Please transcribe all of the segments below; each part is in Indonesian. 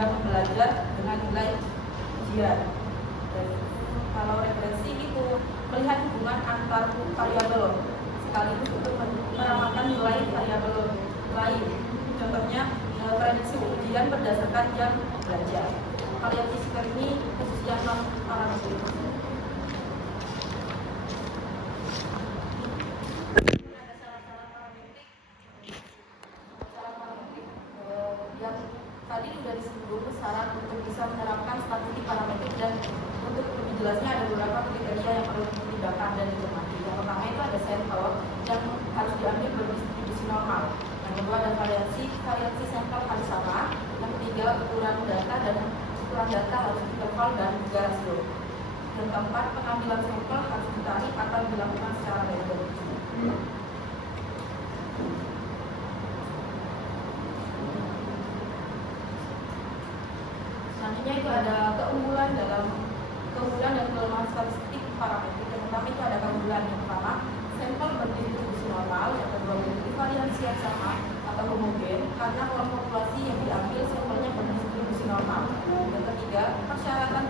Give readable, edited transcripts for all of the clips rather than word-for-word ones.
yang belajar dengan nilai ujian. Dan kalau regresi itu melihat hubungan antar variabel sekaligus untuk meramalkan nilai variabel lain. Contohnya prediksi ujian berdasarkan jam belajar. Variasi sekitar ini khususnya non parametrik. Yang tadi sudah disebut syarat untuk bisa menerapkan statistik parametrik, dan untuk lebih jelasnya ada beberapa kriteria yang perlu dipertimbangkan dan dicermati. Yang pertama itu ada sampel yang harus diambil berdistribusi normal. Yang kedua ada variasi sampel harus sama. Yang ketiga ukuran data harus interval dan juga rasio. Yang keempat pengambilan sampel harus ditarik atau dilakukan secara random. Selanjutnya itu ada keunggulan dan kelemahan statistik parametrik. Yang pertama itu ada keunggulan. Yang pertama, sampel berdistribusi normal. Yang kedua, memiliki variasi yang sama atau homogen karena kelompok populasi yang diambil sampelnya berdistribusi normal. Yang ketiga, persyaratan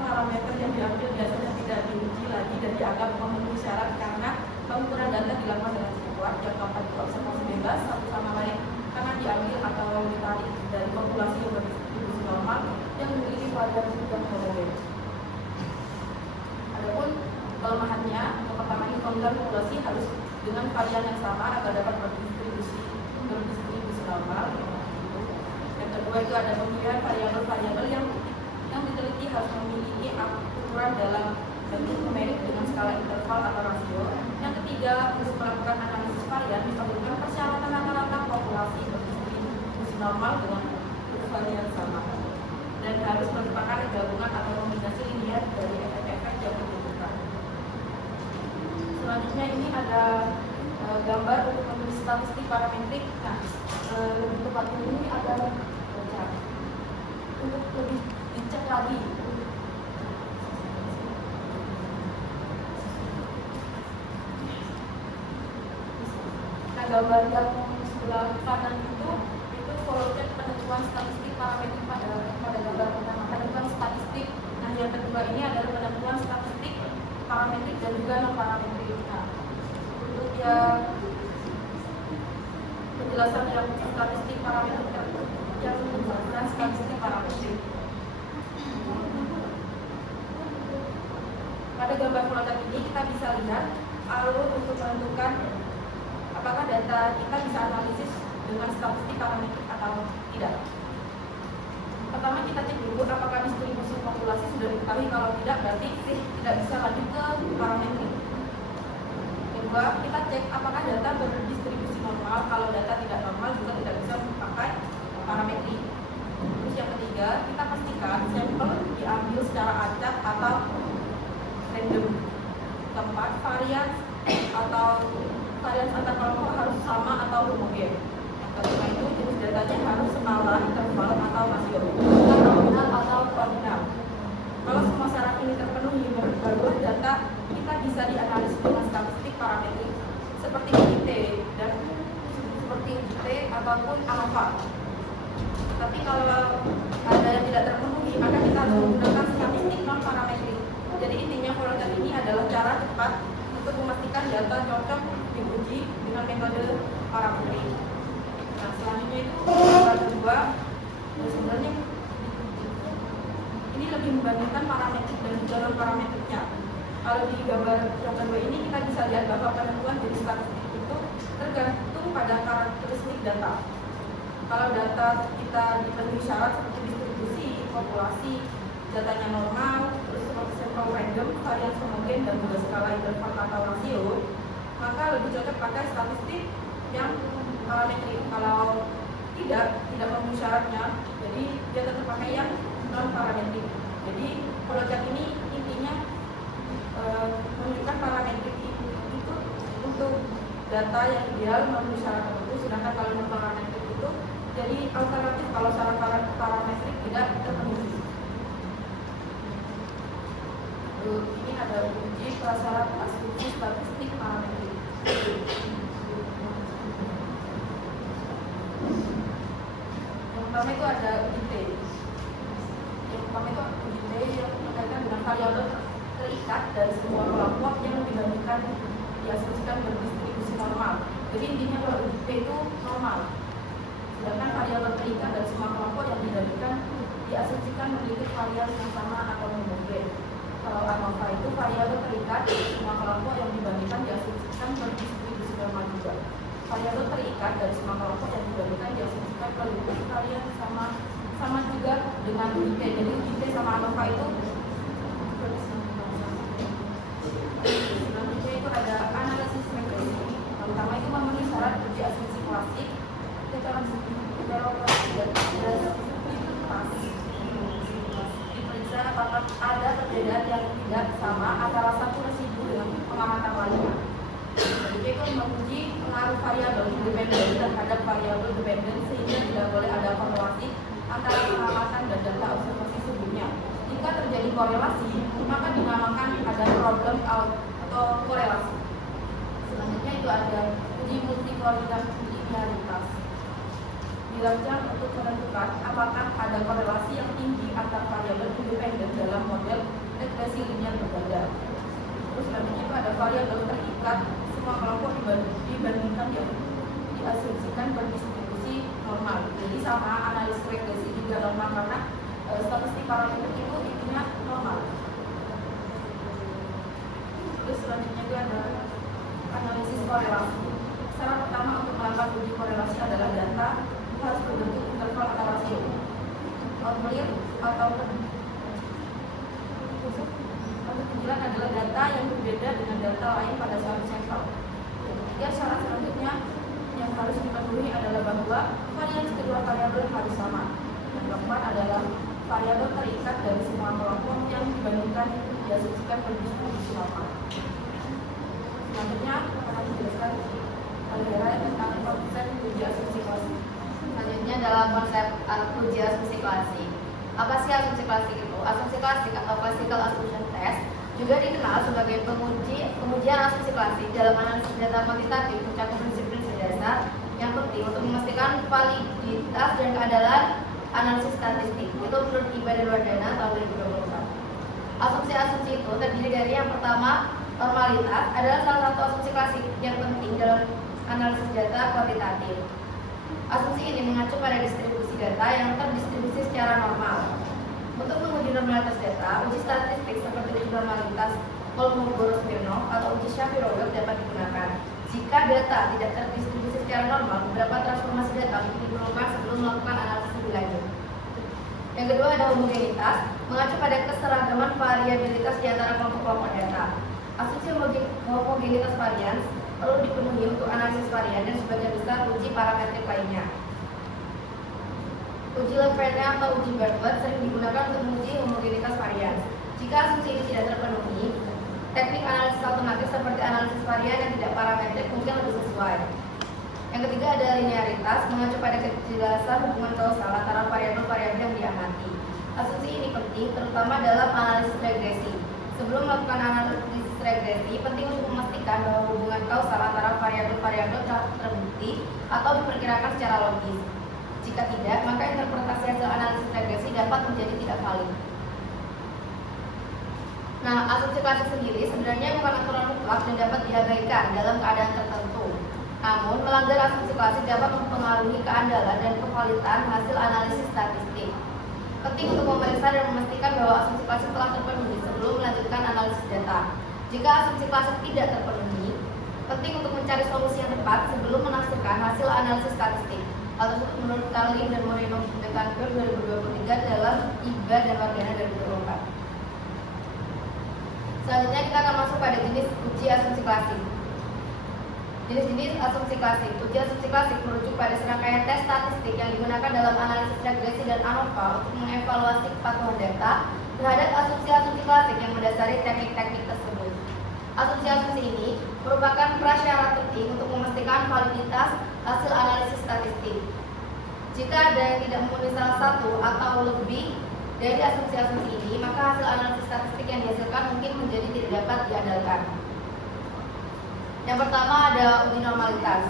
parameter yang diambil biasanya tidak diuji lagi dan dianggap memenuhi syarat karena pengukuran data dilakukan dengan cukup kuat. Yang keempat itu observasi bebas satu sama lain karena diambil atau ditarik dari populasi yang berdistribusi normal yang memiliki variasi yang homogen. Adapun kelemahannya, yang pertama ini pemilihan populasi harus dengan varian yang sama agar dapat berdistribusi normal. Yang kedua itu ada pemilihan variabel yang diteliti harus memiliki ukuran dalam bentuk numerik dengan skala interval atau rasio. Yang ketiga, untuk melakukan analisis varian diperlukan persyaratan rata-rata populasi berdistribusi normal dengan varian sama, dan harus merupakan gabungan atau kombinasi linear dari efek-efek yang dibutuhkan. Selanjutnya ini ada gambar untuk menulis statistik parametrik. Nah, lebih tepatnya ini ada untuk lebih dicek lagi. Nah, gambar yang sebelah kanan itu flowchart penentuan statistik parametrik pada gambar pertama, penentuan statistik. Nah, yang kedua ini adalah penentuan statistik parametrik dan juga non parametrik. Nah, untuk yang penjelasan yang statistik parametrik yang menjelaskan statistik parametrik. Pada gambar flowchart ini kita bisa lihat alur untuk menentukan apakah data kita bisa analisis dengan statistik parametrik atau tidak. Pertama kita cek dulu apakah distribusi populasi sudah diketahui. Kalau tidak, berarti tidak bisa lanjut ke parametrik. Kedua, kita cek apakah data berdistribusi normal. Kalau data tidak normal juga tidak bisa memakai parametrik. Terus yang ketiga, kita pastikan sampel diambil secara acak atau random. Keempat, varian antar kelompok harus sama atau homogen. Yang kelima itu jenis datanya harus skala, interval atau rasio, bukan nominal atau ordinal. Kalau semua syarat ini terpenuhi, barulah data kita bisa dianalisis dengan statistik parametrik seperti UGT ataupun alpha. Tapi kalau ada yang tidak terpenuhi, maka kita harus menggunakan statistik non parametrik. Jadi intinya flowchart ini adalah cara cepat untuk memastikan data cocok diuji dengan metode parametrik. Nah, selanjutnya itu gambar kedua, sebenarnya ini lebih membandingkan parametrik dan juga non parametriknya. Kalau di gambar yang kedua ini kita bisa lihat bahwa penentuan jenis statistik itu tergantung pada karakteristik data. Kalau data kita dipenuhi syarat seperti distribusi populasi, datanya normal, terus seperti sampel random, varian homogen dan juga skala interval atau rasio, maka lebih cocok pakai statistik yang parametrik. Kalau tidak memenuhi syaratnya, jadi dia tetap pakai yang non parametrik. Jadi flowchart ini intinya menunjukkan parametrik itu untuk data yang ideal memenuhi syarat tertentu, sedangkan kalau non parametrik itu jadi alternatif kalau syarat parametrik tidak terpenuhi. Ini ada uji prasyarat asumsi statistik parametrik. pertama itu ada uji T. Yang pertama itu uji T yang berkaitan dengan variabel terikat dari sebuah kelompok yang dibandingkan diasumsikan berdistribusi normal. Jadi intinya kalau uji T itu normal. Sedangkan variabel terikat dari semua kelompok yang dibandingkan diasumsikan memiliki varian yang sama atau homogen. Kalau ANOVA itu variabel terikat dari semua kelompok yang dibandingkan diasumsikan berdistribusi normal juga. Variabel terikat dari semua kelompok yang dibandingkan diasumsikan memiliki varian sama juga dengan uji T. Jadi uji T sama ANOVA itu selanjutnya itu ada analisis regresi. Yang pertama itu memenuhi syarat uji asumsi klasik, heteroklasi dan diperiksa apakah ada perbedaan yang tidak sama antara satu residu dengan pengamatan lainnya. Jadi itu menguji pengaruh variabel independen terhadap variabel dependen sehingga tidak boleh ada korelasi antara pengamatan dan data observasi sebelumnya. Jika terjadi korelasi, maka dinamakan ada problem atau korelasi. Selanjutnya itu ada uji multikolinialitas. Dirancang untuk menentukan apakah ada korelasi yang tinggi antar variabel independen dalam model regresi linear berganda. Terus selanjutnya itu ada variabel terikat semua kelompok dibandingkan yang diasumsikan berdistribusi normal. Jadi sama analisis regresi juga normal karena statistik parameter itu intinya normal. Terus selanjutnya itu ada analisis korelasi. Cara pertama untuk melakukan uji korelasi adalah data harus berbentuk interval atau rasio. Outlier atau kesimpulan adalah data yang berbeda dengan data lain pada suatu sampel. Ketiga, syarat selanjutnya yang harus dipenuhi adalah bahwa varian kedua variabel harus sama. Yang keempat adalah variabel terikat dari semua kelompok yang dibandingkan diasumsikan berdistribusi normal. Selanjutnya akan dijelaskan Alhera tentang konsep uji asumsi klasik. Selanjutnya adalah konsep uji asumsi klasik. Apa sih asumsi klasik itu? Asumsi klasik atau classical assumption test juga dikenal sebagai pengujian asumsi klasik dalam analisis data kuantitatif mencakup prinsip-prinsip dasar yang penting untuk memastikan validitas dan keandalan analisis statistik. Itu menurut Iba dan Wardana tahun 2024. Asumsi-asumsi itu terdiri dari yang pertama, normalitas adalah salah satu asumsi klasik yang penting dalam analisis data kuantitatif. Asumsi ini mengacu pada distribusi data yang terdistribusi secara normal. Untuk menguji normalitas data, uji statistik seperti uji normalitas Kolmogorov-Smirnov atau uji Shapiro-Wilk dapat digunakan. Jika data tidak terdistribusi secara normal, beberapa transformasi data mungkin diperlukan sebelum melakukan analisis lebih lanjut. Yang kedua ada homogenitas, mengacu pada keseragaman variabilitas di antara kelompok-kelompok data. Asumsi homogenitas varian perlu dipenuhi untuk analisis varian dan sebagian besar uji parametrik lainnya. Uji Lefevre atau uji Bartlett sering digunakan untuk menguji homogenitas varian. Jika asumsi ini tidak terpenuhi, teknik analisis alternatif seperti analisis varian yang tidak parametrik mungkin lebih sesuai. Yang ketiga ada linearitas, mengacu pada kejelasan hubungan kausal antara variabel-variabel yang diamati. Asumsi ini penting terutama dalam analisis regresi. Sebelum melakukan analisis regresi, penting untuk memastikan bahwa hubungan kausal antara variabel-variabel telah terbukti atau diperkirakan secara logis. Jika tidak, maka interpretasi hasil analisis regresi dapat menjadi tidak valid. Nah, asumsi klasik sendiri sebenarnya bukan aturan mutlak dan dapat diabaikan dalam keadaan tertentu. Namun, melanggar asumsi klasik dapat mempengaruhi keandalan dan kevalitan hasil analisis statistik. Penting untuk memeriksa dan memastikan bahwa asumsi klasik telah terpenuhi sebelum melanjutkan analisis data. Jika asumsi klasik tidak terpenuhi, penting untuk mencari solusi yang tepat sebelum menafsirkan hasil analisis statistik. Hal tersebut menurut Carlin dan Moreno Betancourt 2023 dalam Iba dan Wardana 2024. Selanjutnya kita akan masuk pada jenis uji asumsi klasik. Jenis-jenis asumsi klasik. Uji asumsi klasik merujuk pada serangkaian tes statistik yang digunakan dalam analisis regresi dan ANOVA untuk mengevaluasi kepatuhan data terhadap asumsi-asumsi klasik yang mendasari teknik-teknik tersebut. Asumsi-asumsi ini merupakan prasyarat penting untuk memastikan validitas hasil analisis statistik. Jika ada yang tidak memenuhi salah satu atau lebih dari asumsi-asumsi ini, maka hasil analisis statistik yang dihasilkan mungkin menjadi tidak dapat diandalkan. Yang pertama ada uji normalitas.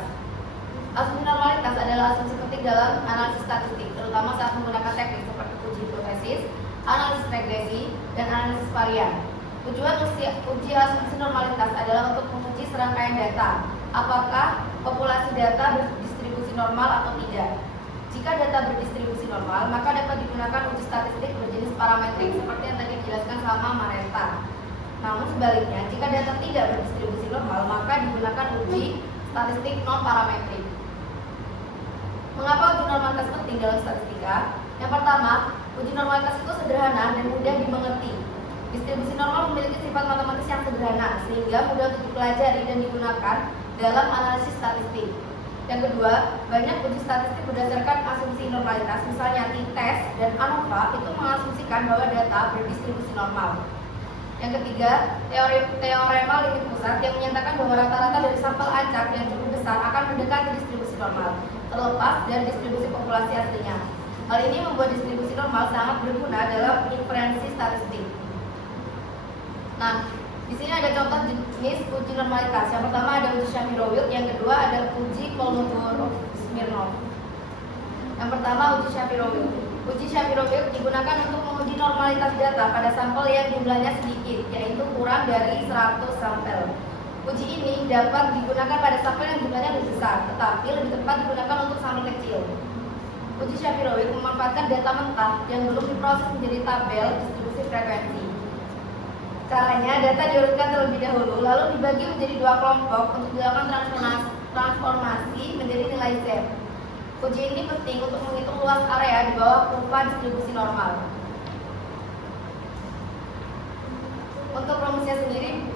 Asumsi normalitas adalah asumsi penting dalam analisis statistik, terutama saat menggunakan teknik seperti uji hipotesis, analisis regresi, dan analisis varian. Tujuan uji asumsi normalitas adalah untuk menguji serangkaian data, apakah populasi data berdistribusi normal atau tidak. Jika data berdistribusi normal, maka dapat digunakan uji statistik berjenis parametrik seperti yang tadi dijelaskan sama Marenta. Namun sebaliknya, jika data tidak berdistribusi normal, maka digunakan uji statistik non-parametrik. Mengapa uji normalitas penting dalam statistika? Yang pertama, uji normalitas itu sederhana dan mudah dimengerti. Distribusi normal memiliki sifat matematis yang sederhana, sehingga mudah untuk dipelajari dan digunakan dalam analisis statistik. Yang kedua, banyak uji statistik berdasarkan asumsi normalitas, misalnya t-test dan ANOVA itu mengasumsikan bahwa data berdistribusi normal. Yang ketiga, teorema limit pusat yang menyatakan bahwa rata-rata dari sampel acak yang cukup besar akan mendekati distribusi normal, terlepas dari distribusi populasi aslinya. Hal ini membuat distribusi normal sangat berguna dalam inferensi statistik. Nah, di sini ada contoh jenis uji normalitas. Yang pertama ada uji Shapiro-Wilk, yang kedua ada uji Kolmogorov-Smirnov. Yang pertama uji Shapiro-Wilk. Uji Shapiro-Wilk digunakan untuk menguji normalitas data pada sampel yang jumlahnya sedikit, yaitu kurang dari 100 sampel. Uji ini dapat digunakan pada sampel yang jumlahnya lebih besar, tetapi lebih tepat digunakan untuk sampel kecil. Uji Shapiro-Wilk memanfaatkan data mentah yang belum diproses menjadi tabel distribusi frekuensi. Caranya, data diurutkan terlebih dahulu, lalu dibagi menjadi dua kelompok untuk dilakukan transformasi menjadi nilai Z. Uji ini penting untuk menghitung luas area di bawah kurva distribusi normal. Untuk rumusnya sendiri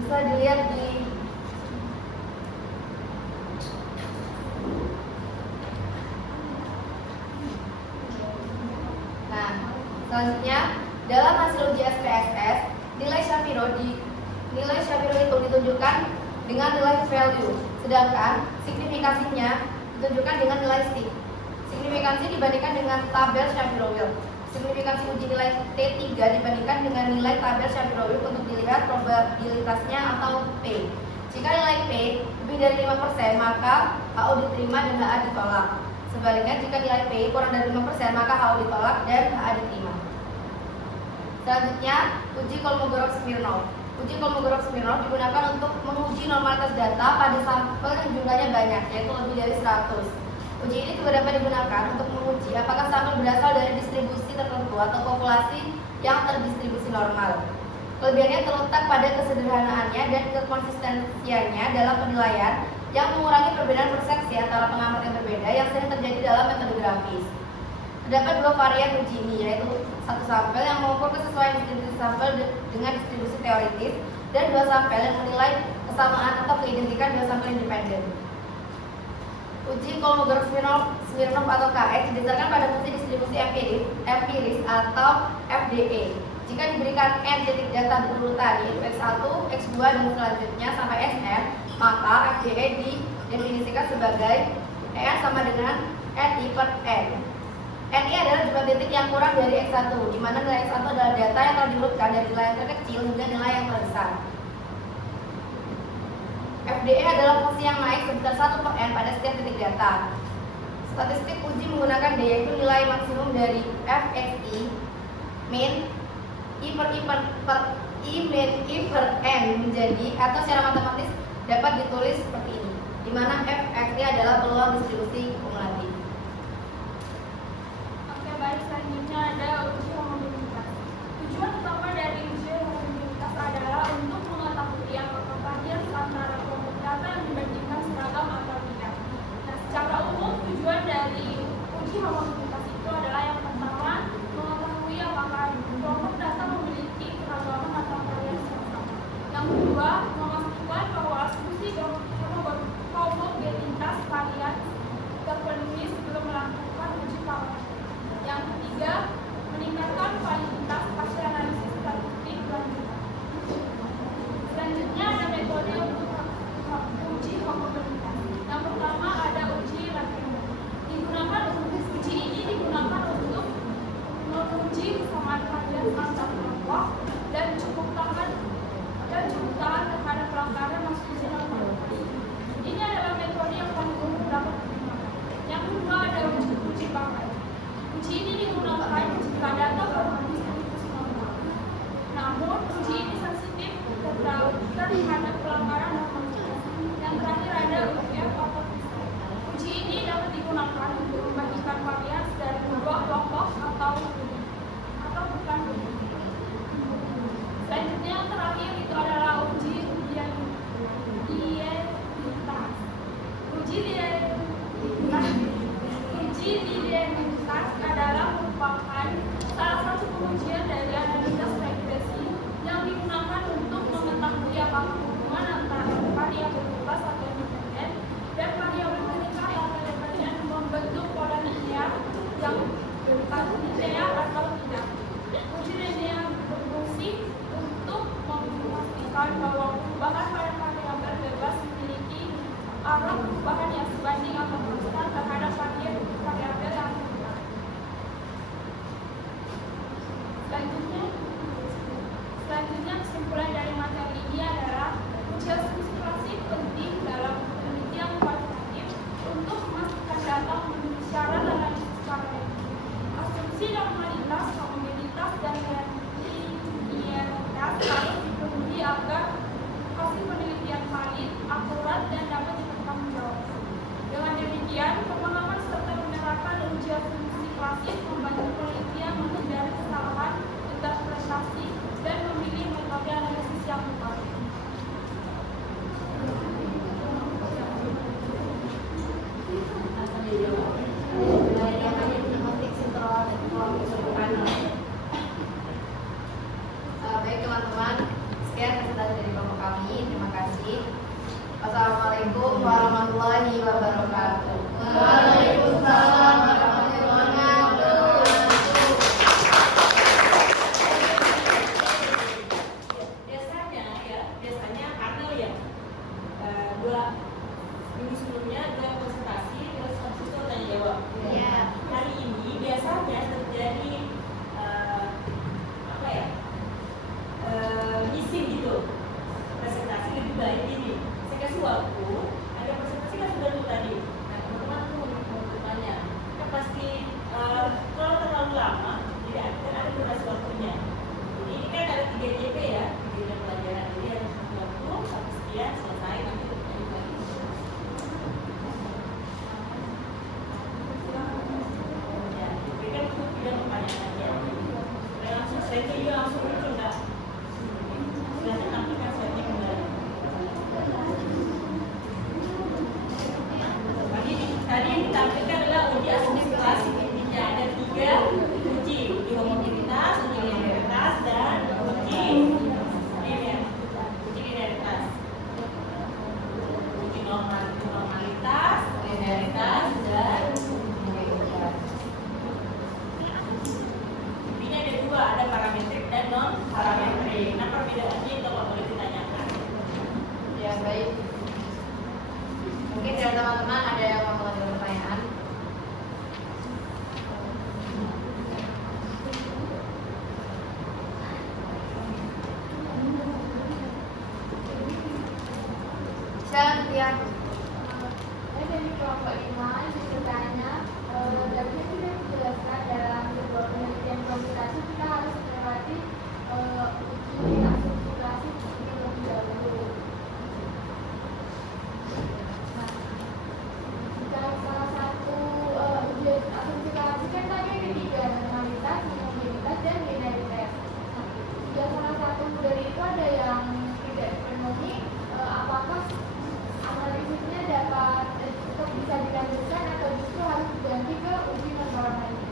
bisa dilihat di selanjutnya, dalam hasil uji SPSS, nilai Shapiro itu ditunjukkan dengan nilai value, sedangkan signifikasinya ditunjukkan dengan nilai sig. Signifikansi dibandingkan dengan tabel Shapiro-Wilk. Signifikansi uji nilai T3 dibandingkan dengan nilai tabel Shapiro-Wilk untuk dilihat probabilitasnya atau P. Jika nilai P lebih dari 5%, maka HO diterima dan HA ditolak. Sebaliknya, jika nilai P kurang dari 5%, maka HO ditolak dan HA diterima. Selanjutnya, uji Kolmogorov-Smirnov. Uji Kolmogorov-Smirnov digunakan untuk menguji normalitas data pada sampel yang jumlahnya banyak, yaitu lebih dari 100. Uji ini juga dapat digunakan untuk menguji apakah sampel berasal dari distribusi tertentu atau populasi yang terdistribusi normal. Kelebihannya terletak pada kesederhanaannya dan kekonsistensiannya dalam penilaian yang mengurangi perbedaan persepsi antara pengamat yang berbeda yang sering terjadi dalam metode grafis. Terdapat dua varian uji ini, yaitu satu sampel yang mengukur kesesuaian distribusi sampel dengan distribusi teoritis, dan dua sampel yang menilai kesamaan atau keidentikan dua sampel independen. Uji Kolmogorov-Smirnov atau KX didasarkan pada fungsi distribusi empiris atau FDE. Jika diberikan n titik data berurutan, yaitu X1, X2, dan selanjutnya sampai Sn, maka FDE didefinisikan sebagai n sama dengan NI per n. NI adalah jumlah titik yang kurang dari X1, di mana nilai X1 adalah data yang telah diurutkan dari nilai yang terkecil hingga nilai yang terbesar. FDE adalah fungsi yang naik sebesar 1 per n pada setiap titik data. Statistik uji menggunakan D, yaitu nilai maksimum dari FXI min I min I per n menjadi, atau secara matematis dapat ditulis seperti ini, di mana FXI adalah peluang distribusi kumulatif. Baik, selanjutnya ada uji homogenitas. Tujuan utama dari uji homogenitas adalah untuk mengetahui apakah varians antara kelompok data yang dibandingkan seragam atau tidak. Nah, secara umum tujuan dari uji homogenitas itu adalah yang pertama, mengetahui apakah kelompok data memiliki keragaman atau varians yang sama. Yang kedua, memastikan bahwa asumsi homogenitas varian terpenuhi merupakan salah satu pengujian dari analisis regresi yang digunakan untuk mengetahui apakah hubungan antara variabel bebas atau independen dan variabel terikat atau dependen membentuk pola linear yang linear atau tidak. Uji linear berfungsi untuk memastikan bahwa perubahan pada variabel bebas memiliki arah perubahan yang sebanding atau konstan terhadap variabel yang benar. Selanjutnya kesimpulan dari materi ini adalah uji asumsi klasik penting dalam penelitian kualitatif untuk memastikan data memenuhi syarat analisis parametrik. Asumsi normalitas, homogenitas, dan linearitas harus dipenuhi agar hasil penelitian valid, akurat, dan dapat dipertanggungjawabkan. Dengan demikian, pemahaman serta menerapkan uji asumsi klasik membantu penelitian menghindari kesalahan interpretasi dan memilih metode analisis yang tepat. Baik teman-teman, sekian presentasi dari Bapak kami. Terima kasih. Wassalamualaikum warahmatullahi wabarakatuh. Waalaikumsalam warahmatullahi wabarakatuh. Biasanya ada ya dua minggu sebelumnya ada presentasi terus habis itu tanya jawab. Iya. Hari ini biasanya terjadi missing gitu, presentasi lebih baik ini. Saya kasih waktu, ada presentasi kan sudah dulu tadi. Nah teman-teman tuh mau bertanya, kan pasti kalau terlalu lama, jadi ada durasi waktunya. Jadi ini kan ada 3 JP ya, 3 jam pelajaran. Jadi harus waktu sampai sekian selesai nanti bertanya lagi. Ya, jadi kan itu tidak pertanyaan aja. Langsung saya juga langsung itu enggak. Silahkan nampilkan slide-nya kembali. Tadi yang ditampilkan adalah uji asumsi klasik. Intinya ada 3 uji homogenitas, uji linearitas, dan uji linearitas. Uji normalitas, linearitas, dan intinya ada 2, ada parametrik dan non parametrik. Nah perbedaannya itu apa boleh ditanyakan? Ya baik. Mungkin dari teman-teman ada yang mau mengajukan pertanyaan. Silakan Tian. Saya dari kelompok 5 ingin bertanya, dapat sudah dijelaskan dalam sebuah penelitian komputasi kita harus melewati uji asumsi klasik terlebih dahulu. Nah, jika salah satu uji asumsi klasik kan tadi ada 3, normalitas, homogenitas, dan linearitas. Nah, jika salah satu dari itu ada yang tidak dipenuhi, apakah analisisnya dapat tetap bisa dilanjutkan atau justru harus diganti ke uji non parametrik?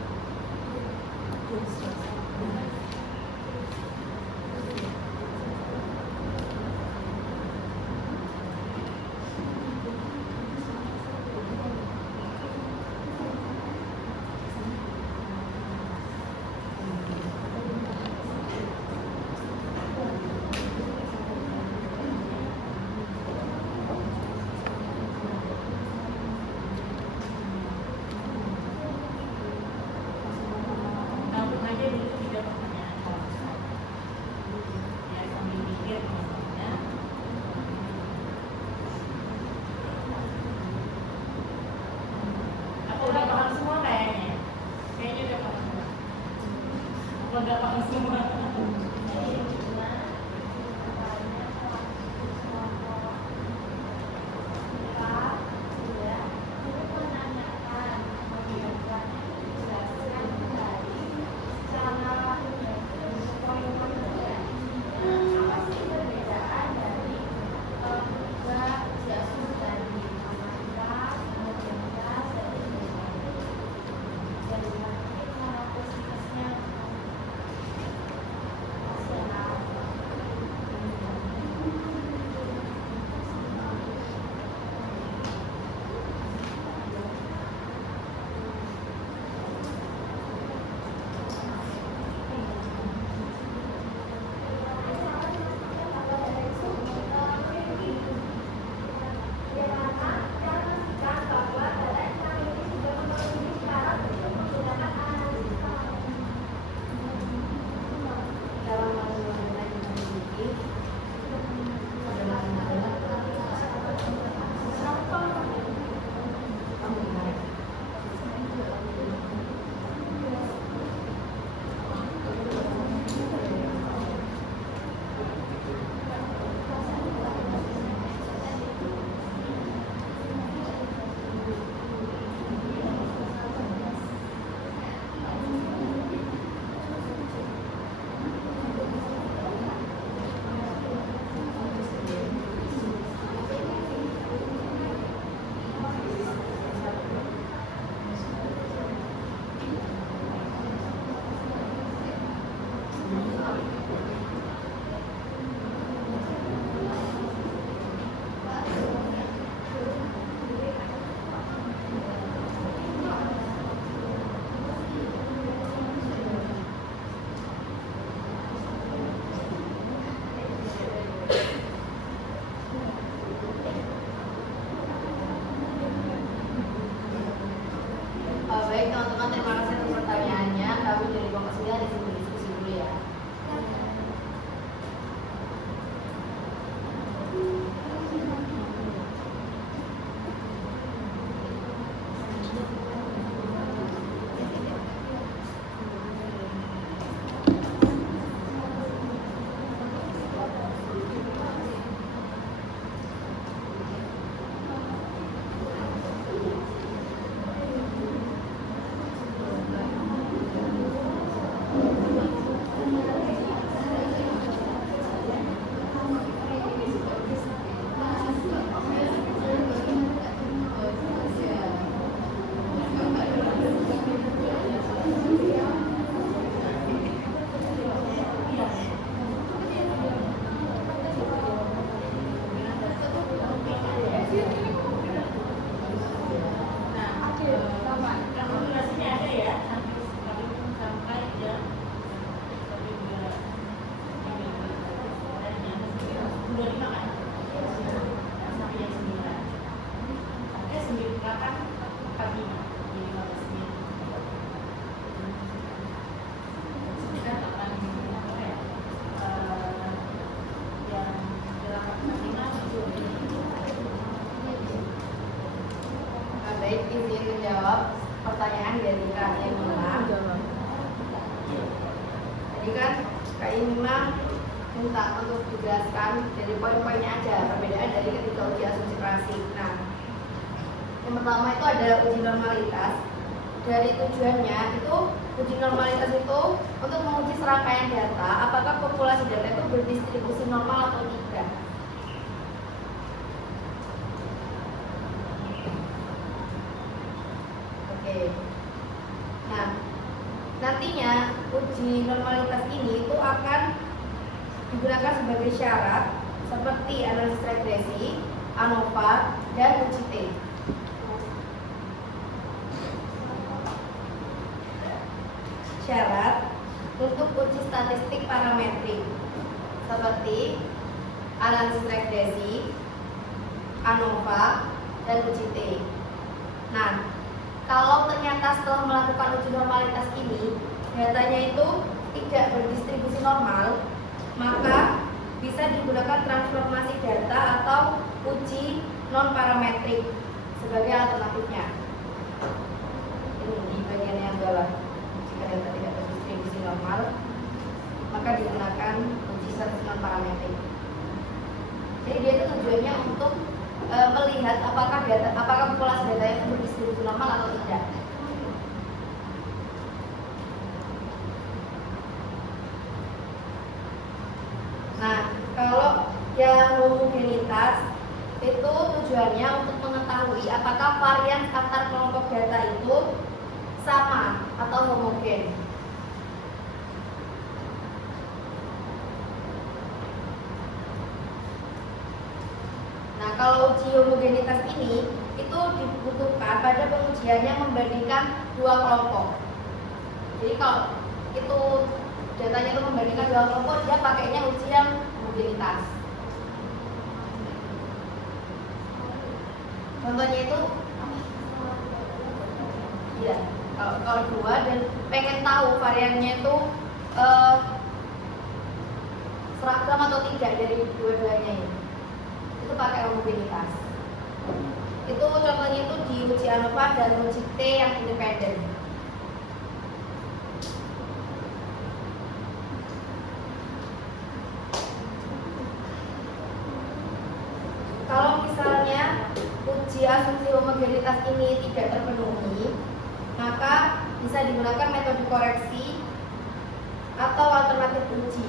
Nampung aja dulu 3 pertanyaan. Ya sambil mikir teman-temannya. Apa udah paham semua kayaknya? Kayaknya udah paham semua. Apa udah paham semua? izin menjawab pertanyaan dari Kak Yemima. Tadi kan Kak Yemima minta untuk dijelaskan dari poin-poinnya aja perbedaan dari ketiga uji asumsi klasik. Nah, yang pertama itu ada uji normalitas. Dari tujuannya itu uji normalitas itu untuk menguji serangkaian data apakah populasi data itu berdistribusi normal atau tidak. Oke. Nah, nantinya uji normalitas ini itu akan digunakan sebagai syarat seperti analisis regresi, ANOVA, dan uji T. Syarat untuk uji statistik parametrik seperti analisis regresi, ANOVA, dan uji T. Nah, kalau ternyata setelah melakukan uji normalitas ini datanya itu tidak berdistribusi normal, maka bisa digunakan transformasi data atau uji non parametrik sebagai alternatifnya. Ini di bagian yang bawah. Jika data tidak berdistribusi normal, maka digunakan uji statistik non parametrik. Jadi dia itu tujuannya untuk melihat apakah populasi data itu berdistribusi normal atau tidak. Nah, kalau yang homogenitas itu tujuannya untuk mengetahui apakah varian antar kelompok data itu sama atau homogen. Nah, kalau uji homogenitas ini itu dibutuhkan pada pengujiannya membandingkan dua kelompok. Jadi kalau itu datanya itu membandingkan dua kelompok, dia pakainya uji yang homogenitas. Contohnya itu, ya, kalau dua dan pengen tahu variannya itu seragam atau tidak dari dua-duanya ini. Itu pakai homogenitas. Itu contohnya itu di uji ANOVA dan uji T yang independen. Kalau misalnya uji asumsi homogenitas ini tidak terpenuhi, maka bisa digunakan metode koreksi atau alternatif uji.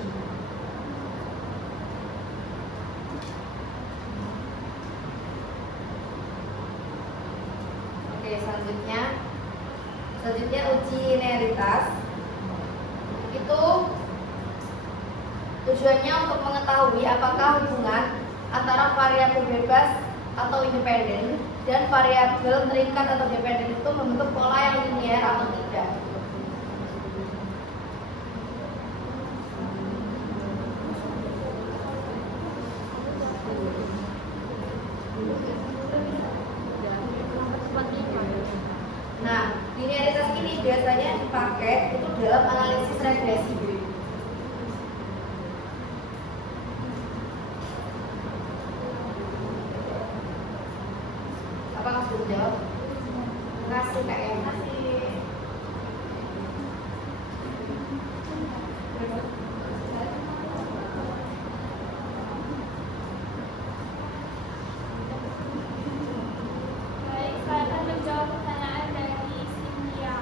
Selanjutnya uji linearitas. Itu tujuannya untuk mengetahui apakah hubungan antara variabel bebas atau independen dan variabel terikat atau dependen itu membentuk pola yang linear atau tidak. Nah, linearitas ini biasanya dipakai itu dalam analisis regresi. Apakah sudah jawab? Terima kasih Kak ya. Baik, saya akan menjawab pertanyaan dari Cynthia.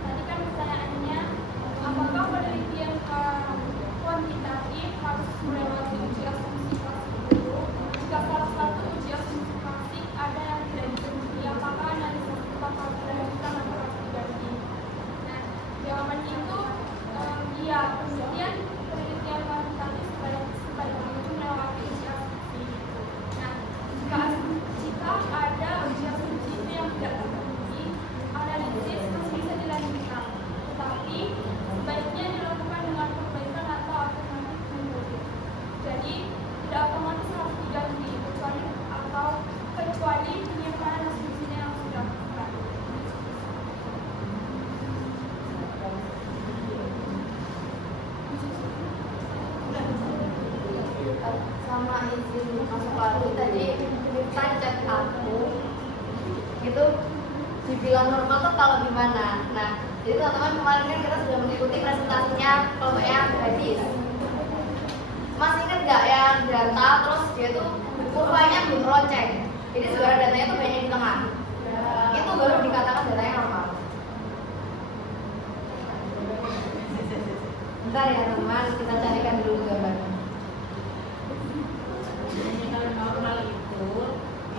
Tadi kan pertanyaannya, apakah penelitian kuantitatif harus melewati uji asumsi klasik dulu? Jika salah satu uji asumsi klasik ada yang tidak dipenuhi, apakah analisis tetap harus itu dibilang normal tuh kalau gimana. Nah, jadi teman-teman kemarin kan kita sudah mengikuti presentasinya kelompoknya hadis. Masih ingat nggak yang data terus dia tuh kurvanya belum lonceng, jadi suara datanya tuh banyak di tengah. Itu baru dikatakan datanya normal. Bentar ya teman, kita carikan dulu gambarnya. Kalau normal itu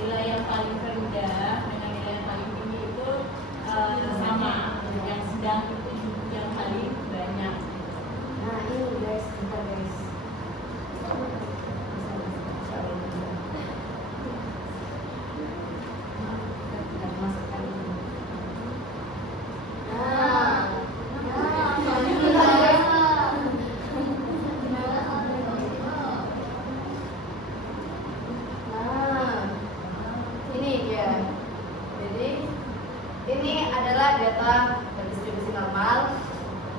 nilai yang paling rendah dengan nilai yang paling tinggi itu sama. Yang sedang itu yang paling banyak. Nah ini guys, bentar guys. Ini adalah data berdistribusi normal.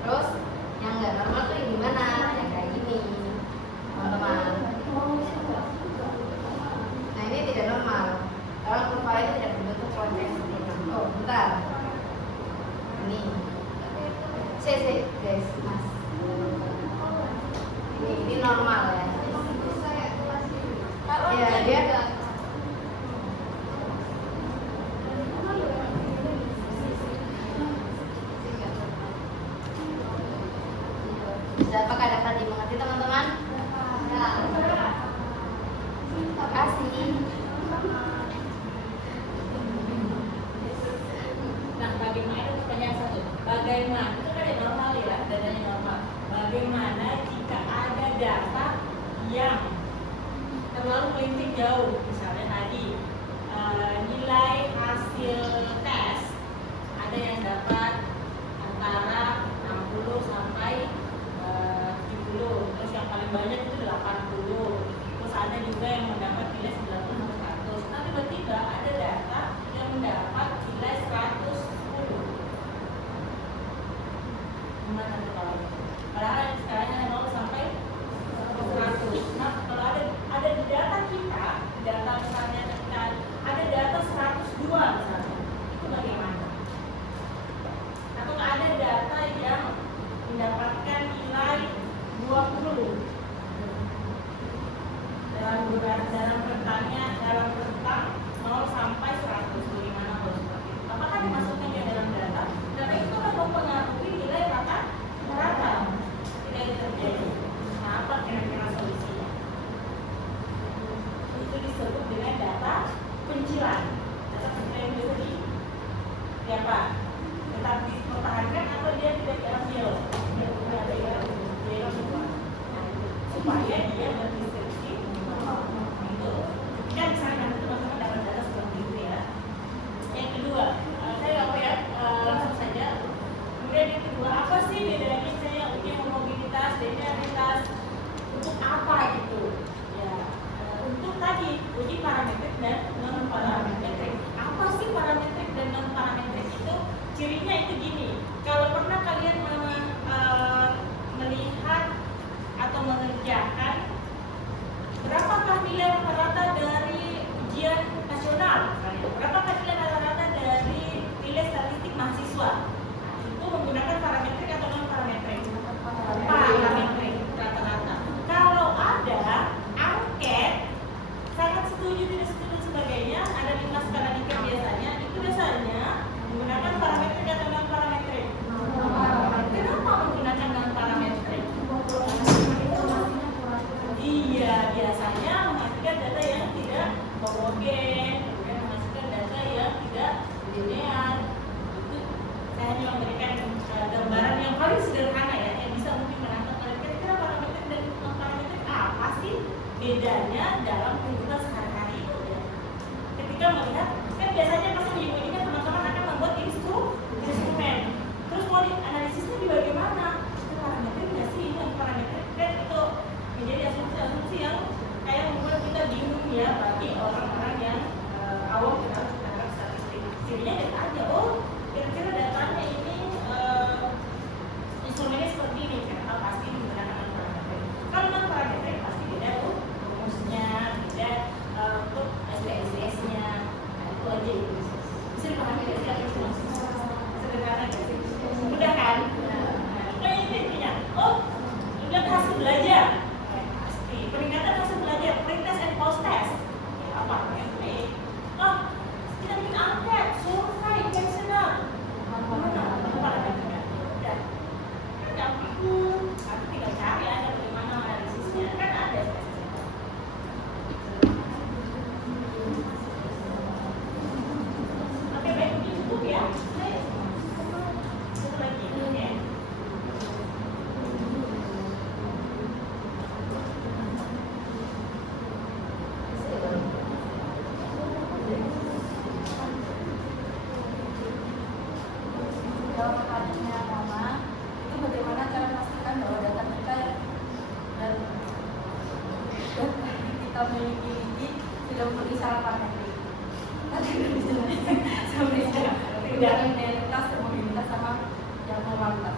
Terus yang nggak normal tuh yang gimana? Yang kayak gini, teman-teman. Nah ini tidak normal. Kalau kurva itu tidak berbentuk lonceng seperti ini. Oh, bentar. Ini. Guys, mas. Ini normal ya. Ya dia apakah dapat dimengerti teman-teman? Ya. Terima kasih. Nah, bagaimana itu pertanyaan satu? Bagaimana itu kan yang normal ya, datanya normal. Bagaimana jika ada data yang terlalu melincing jauh, misalnya tadi nilai hasil tes ada yang dapat antara 60 sampai 70, terus yang paling banyak itu 80, terus ada juga yang mendapat nilai 90 sampai 100. Nah tiba-tiba ada data yang mendapat nilai 110. Gimana tuh kalau padahal sekarang 0 sampai 100. Nah kalau ada di data kita, data misalnya kita ada data 102 misalnya, itu bagaimana? Atau ada data yang mendapatkan nilai 20 dalam rentang 0 sampai 100. Bagaimana kalau seperti itu? Apakah dimasukkan di dalam data? Karena itu akan mempengaruhi nilai rata-rata. Tidak terjadi. Nah, apa kira-kira solusinya? Itu disebut dengan data pencilan. Data pencilan itu di apa? Tetap dipertahankan atau dia tidak diambil? Supaya dia berdistribusi itu kan misalnya teman-teman dapat data seperti itu ya. Yang kedua, saya langsung saja. Kemudian yang kedua, apa sih bedanya saya uji homogenetas, linearitas, untuk apa gitu? Ya, untuk tadi uji parametrik dan non parametrik. Apa sih parametrik dan non parametrik itu? Cirinya itu gini. Kalau pernah kalian melihat atau mengerjakan berapakah nilai rata-rata dari ujian nasional misalnya, berapakah nilai rata-rata dari nilai statistik mahasiswa, itu menggunakan parametrik atau non parametrik? Parametrik rata-rata. Kalau ada angket sangat setuju tidak setuju sebagainya, ada 5 skala Likert biasanya, itu biasanya menggunakan parametrik atau non parametrik? dalam akademia agama itu bagaimana cara memastikan bahwa data kita dan kita miliki tidak memenuhi syarat parametrik. Tadi sudah dijelaskan sampai sekarang. Tidak identitas, mobilitas sama yang normalitas.